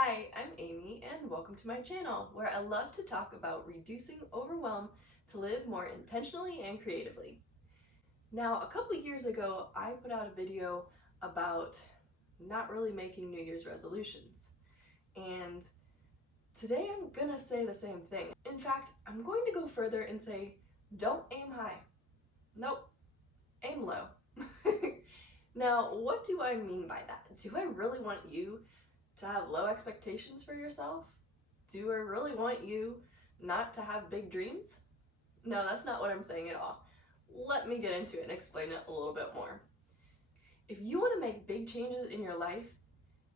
Hi, I'm Amy and welcome to my channel where I love to talk about reducing overwhelm to live more intentionally and creatively. Now, a couple years ago, I put out a video about not really making New Year's resolutions. And today I'm gonna say the same thing. In fact, I'm going to go further and say, don't aim high. Nope, aim low. Now, what do I mean by that? Do I really want you to have low expectations for yourself? Do I really want you not to have big dreams? No, that's not what I'm saying at all. Let me get into it and explain it a little bit more. If you want to make big changes in your life,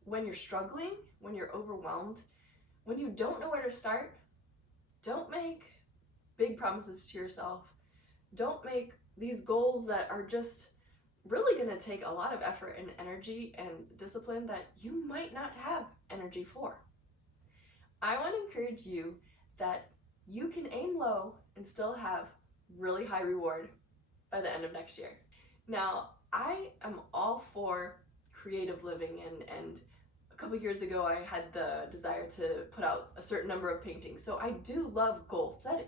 when you're struggling, when you're overwhelmed, when you don't know where to start, don't make big promises to yourself. Don't make these goals that are just really going to take a lot of effort and energy and discipline that you might not have energy for. I want to encourage you that you can aim low and still have really high reward by the end of next year. Now, I am all for creative living, and a couple years ago I had the desire to put out a certain number of paintings, so I do love goal setting.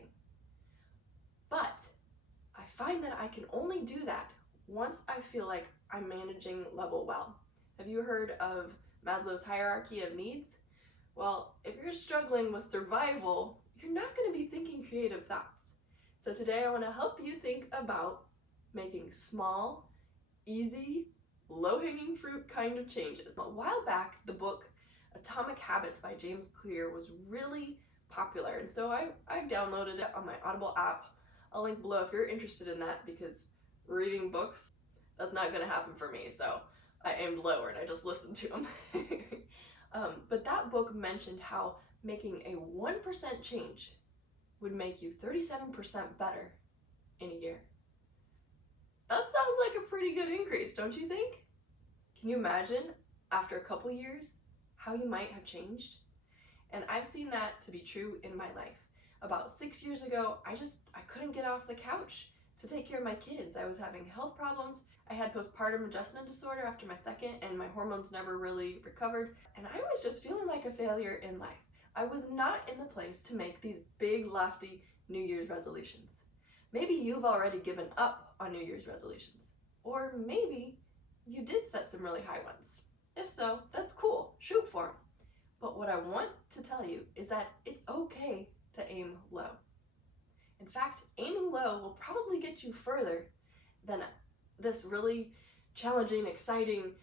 But I find that I can only do that once I feel like I'm managing level well. Have you heard of Maslow's hierarchy of needs? Well, if you're struggling with survival, you're not going to be thinking creative thoughts. So today I want to help you think about making small, easy, low-hanging fruit kind of changes. A while back, the book Atomic Habits by James Clear was really popular, and so I downloaded it on my Audible app. I'll link below if you're interested in that, because reading books, that's not going to happen for me, so I aimed lower and I just listened to them. But that book mentioned how making a 1% change would make you 37% better in a year. That sounds like a pretty good increase, don't you think? Can you imagine, after a couple years, how you might have changed? And I've seen that to be true in my life. About 6 years ago, I couldn't get off the couch to take care of my kids. I was having health problems. I had postpartum adjustment disorder after my second, and my hormones never really recovered. And I was just feeling like a failure in life. I was not in the place to make these big, lofty New Year's resolutions. Maybe you've already given up on New Year's resolutions. Or maybe you did set some really high ones. If so, that's cool. Shoot for them. But what I want to tell you is that it's okay to aim low. In fact, aiming low will probably get you further than this really challenging, exciting,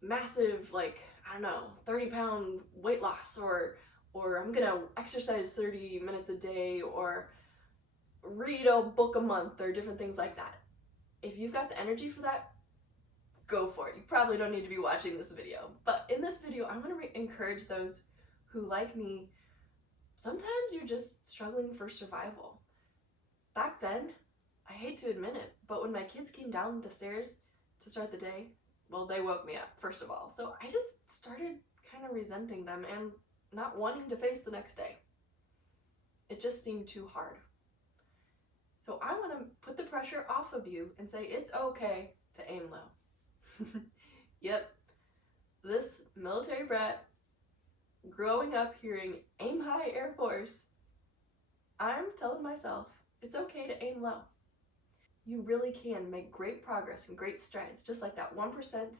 massive, 30-pound weight loss, or I'm gonna exercise 30 minutes a day, or read a book a month, or different things like that. If you've got the energy for that, go for it. You probably don't need to be watching this video. But in this video, I'm gonna encourage those who, like me, sometimes you're just struggling for survival. Back then, I hate to admit it, but when my kids came down the stairs to start the day, well, they woke me up, first of all. So I just started kind of resenting them and not wanting to face the next day. It just seemed too hard. So I want to put the pressure off of you and say it's okay to aim low. Yep, this military brat, growing up hearing aim high Air Force, I'm telling myself it's okay to aim low. You really can make great progress and great strides, just like that 1%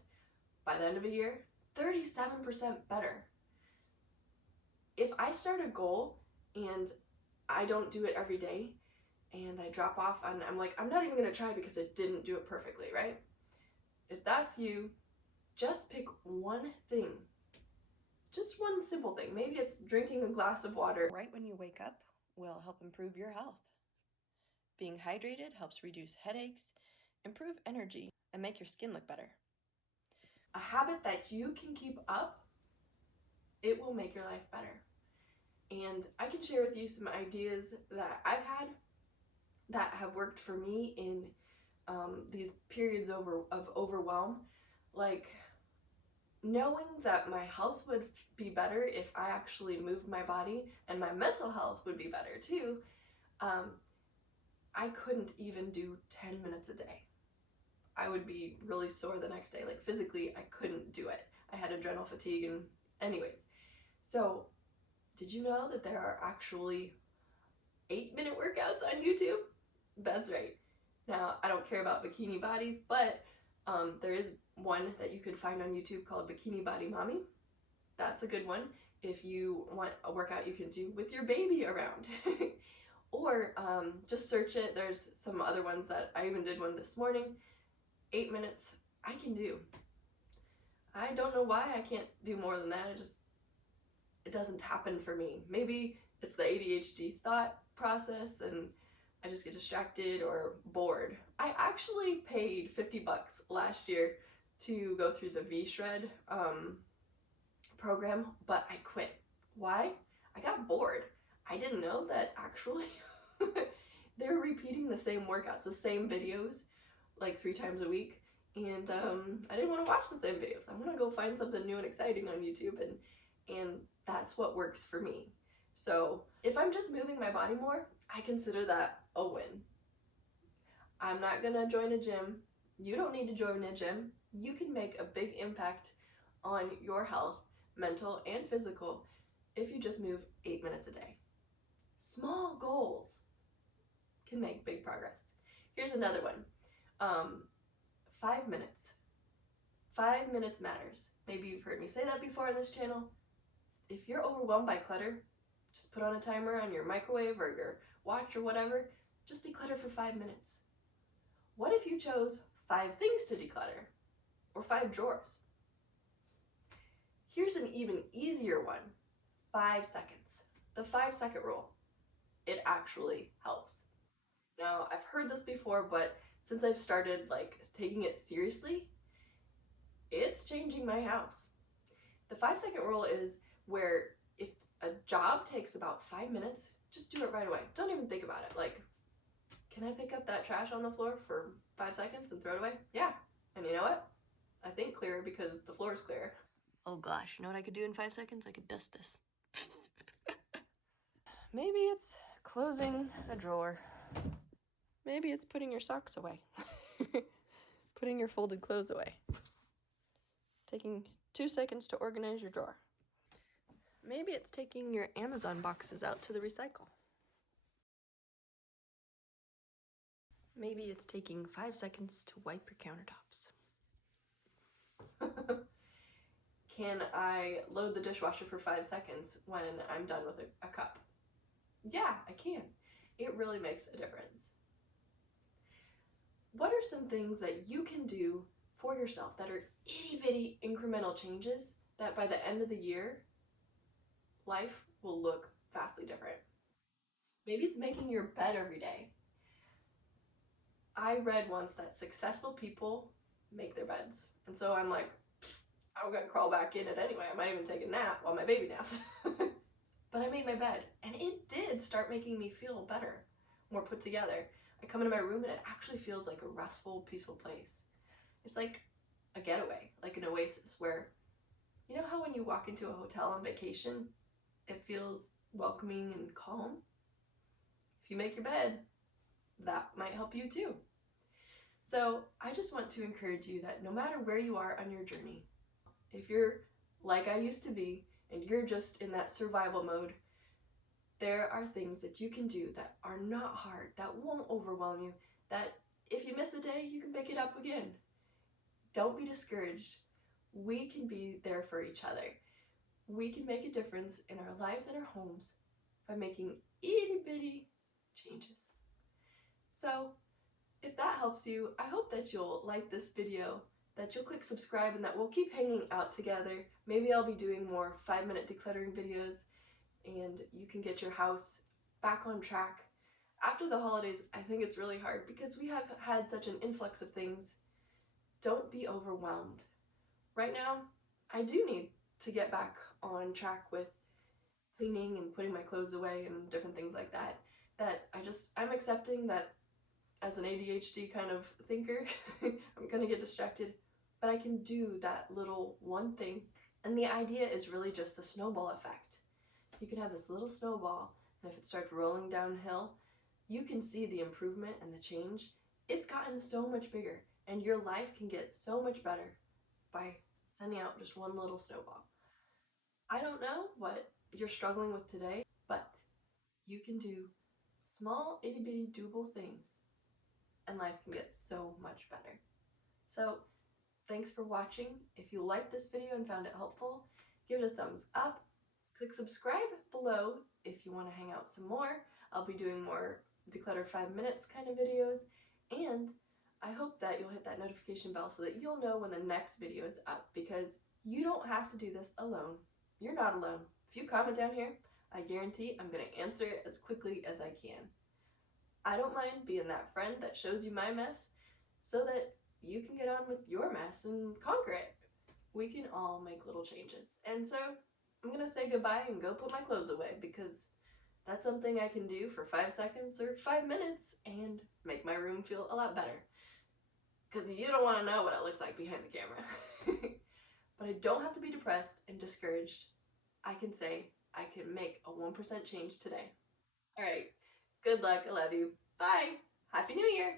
by the end of a year, 37% better. If I start a goal and I don't do it every day and I drop off and I'm like, I'm not even gonna try because I didn't do it perfectly, right? If that's you, just pick one thing. Just one simple thing. Maybe it's drinking a glass of water right when you wake up will help improve your health. Being hydrated helps reduce headaches, improve energy, and make your skin look better. A habit that you can keep up, it will make your life better. And I can share with you some ideas that I've had that have worked for me in these periods of overwhelm. Like knowing that my health would be better if I actually moved my body, and my mental health would be better too. I couldn't even do 10 minutes a day. I would be really sore the next day. Like physically, I couldn't do it. I had adrenal fatigue, and anyways. So, did you know that there are actually 8-minute workouts on YouTube? That's right. Now, I don't care about bikini bodies, but there is one that you can find on YouTube called Bikini Body Mommy. That's a good one if you want a workout you can do with your baby around. Or just search it. There's some other ones that I even did one this morning. 8 minutes, I can do. I don't know why I can't do more than that. It doesn't happen for me. Maybe it's the ADHD thought process and I just get distracted or bored. I actually paid 50 bucks last year to go through the V-Shred program, but I quit. Why? I got bored. I didn't know that actually they were repeating the same workouts, the same videos, like 3 times a week. And I didn't want to watch the same videos. I want to go find something new and exciting on YouTube, and that's what works for me. So if I'm just moving my body more, I consider that a win. I'm not gonna join a gym. You don't need to join a gym. You can make a big impact on your health, mental and physical, if you just move 8 minutes a day. Small goals can make big progress. Here's another one. 5 minutes. 5 minutes matters. Maybe you've heard me say that before on this channel. If you're overwhelmed by clutter, just put on a timer on your microwave or your watch or whatever. Just declutter for 5 minutes. What if you chose 5 things to declutter? Or 5 drawers? Here's an even easier one. 5 seconds. The 5-second rule. It actually helps. Now, I've heard this before, but since I've started taking it seriously, it's changing my house. The 5-second rule is where if a job takes about 5 minutes, just do it right away. Don't even think about it. Like, can I pick up that trash on the floor for 5 seconds and throw it away? Yeah. And you know what? I think clearer because the floor is clear. Oh gosh, you know what I could do in 5 seconds? I could dust this. Maybe it's closing a drawer. Maybe it's putting your socks away. Putting your folded clothes away. Taking 2 seconds to organize your drawer. Maybe it's taking your Amazon boxes out to the recycle. Maybe it's taking 5 seconds to wipe your countertops. Can I load the dishwasher for 5 seconds when I'm done with a cup? Yeah, I can. It really makes a difference. What are some things that you can do for yourself that are itty-bitty incremental changes that by the end of the year, life will look vastly different? Maybe it's making your bed every day. I read once that successful people make their beds. And so I'm like, I'm gonna crawl back in it anyway. I might even take a nap while my baby naps. But I made my bed, and it did start making me feel better, more put together. I come into my room and it actually feels like a restful, peaceful place. It's like a getaway, like an oasis where, you know how when you walk into a hotel on vacation, it feels welcoming and calm? If you make your bed, that might help you too. So I just want to encourage you that no matter where you are on your journey, if you're like I used to be and you're just in that survival mode, there are things that you can do that are not hard, that won't overwhelm you, that if you miss a day, you can pick it up again. Don't be discouraged. We can be there for each other. We can make a difference in our lives and our homes by making itty-bitty changes. So if that helps you, I hope that you'll like this video, that you'll click subscribe, and that we'll keep hanging out together. Maybe I'll be doing more 5-minute decluttering videos, and you can get your house back on track. After the holidays, I think it's really hard because we have had such an influx of things. Don't be overwhelmed. Right now, I do need to get back on track with cleaning and putting my clothes away and different things like that. I'm accepting that as an ADHD kind of thinker, I'm gonna get distracted, but I can do that little one thing. And the idea is really just the snowball effect. You can have this little snowball, and if it starts rolling downhill, you can see the improvement and the change. It's gotten so much bigger, and your life can get so much better by sending out just one little snowball. I don't know what you're struggling with today, but you can do small, itty bitty, doable things, and life can get so much better. So, thanks for watching. If you liked this video and found it helpful, give it a thumbs up. Click subscribe below if you want to hang out some more. I'll be doing more Declutter 5 minutes kind of videos, and I hope that you'll hit that notification bell so that you'll know when the next video is up, because you don't have to do this alone. You're not alone. If you comment down here, I guarantee I'm going to answer it as quickly as I can. I don't mind being that friend that shows you my mess so that you can get on with your mess and conquer it. We can all make little changes. And so I'm going to say goodbye and go put my clothes away, because that's something I can do for 5 seconds or 5 minutes and make my room feel a lot better. Because you don't want to know what it looks like behind the camera. But I don't have to be depressed and discouraged. I can say I can make a 1% change today. All right. Good luck. I love you. Bye. Happy New Year.